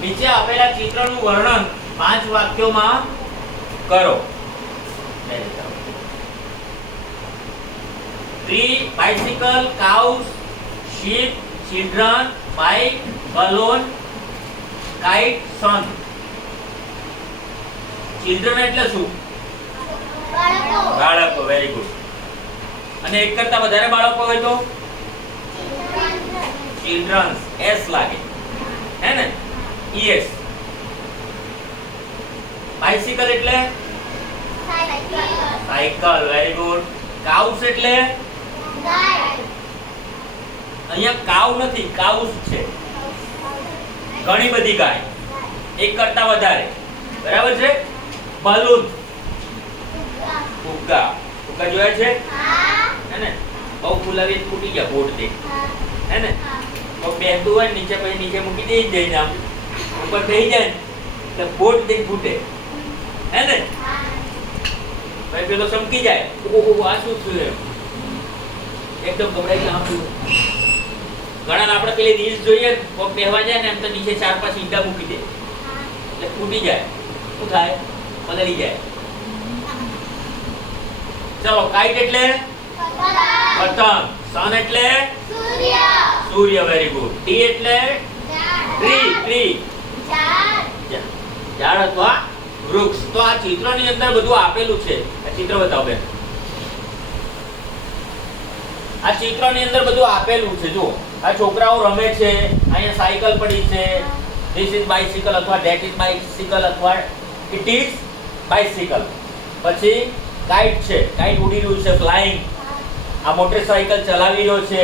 નીચે આપેલા ચિત્રનું વર્ણન 5 વાક્યોમાં કરો. Tree, bicycle, cows, sheep, children, bike, balloon, kite, sun. Children એટલે શું? બાળકો. Very good. અને એક કરતા વધારે બાળકો હોય તો children, s લાગે હે ને, es. bicycle એટલે સાયકલ. Very good. cows એટલે અહીંયા કાઉ નથી, કાઉસ છે. ઘણી બધી ગાય, એક કરતા વધારે, બરાબર છે. બલૂન, ફુગ્ગા. ફુગ્ગા જોયા છે હે ને? બહુ ફૂલાવી ફૂટી ગયા બોટ દે હે ને? બહુ બેઠું હોય નીચે, પછી નીચે મૂકી દે જઈને આમ ઉપર થઈ જાય એટલે બોટ દે ફૂટે હે ને? ભાઈ પેલો ચમકી જાય, ઓહો આ શું થયું, એકદમ ગભરાઈ ગયા. ઘણા આપણે પેલી રીલ્સ જોઈએ, પગ બેહવા જાય ને એમ તો નીચે 4-5 ઈંડા મૂકી દે એટલે ફૂટી જાય. શું થાય? પલળી જાય. ચલો, કાઈટ એટલે પતંગ. સન એટલે સૂર્ય. Very good. ટી એટલે ટ્રી. ઝાડ અથવા વૃક્ષ. તો આ ચિત્રની અંદર બધું આપેલું છે. આ ચિત્ર બતાવો બેન. આ ચિત્રની અંદર બધું આપેલું છે. જો આ છોકરાઓ રમે છે, અહીંયા સાયકલ પડી છે. ધીસ ઇઝ બાઇસિકલ અથવા ધેટ ઇઝ બાઇસિકલ અથવા ઇટ ઇઝ બાઇસિકલ. પછી કાઇટ છે, કાઇટ ઉડી રહ્યું છે, ફ્લાઇંગ. આ મોટરસાયકલ ચલાવી રહ્યો છે.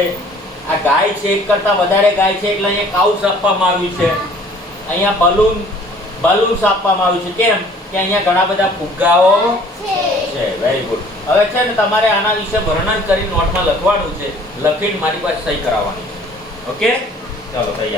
આ ગાય છે, એક કરતા વધારે ગાય છે એટલે અહીંયા કાઉસ આપવામાં આવ્યું છે. અહીંયા બલૂન્સ આપવામાં આવ્યું છે. કેમ કે અહીંયા ઘણા બધા ફુગ્ગાઓ છે. Very good. હવે છે ને તમારે આના વિશે વર્ણન કરી નોટમાં લખવાનું છે. લખીને મારી પાસે સહી કરાવવાની છે. ઓકે, ચાલો તૈયાર.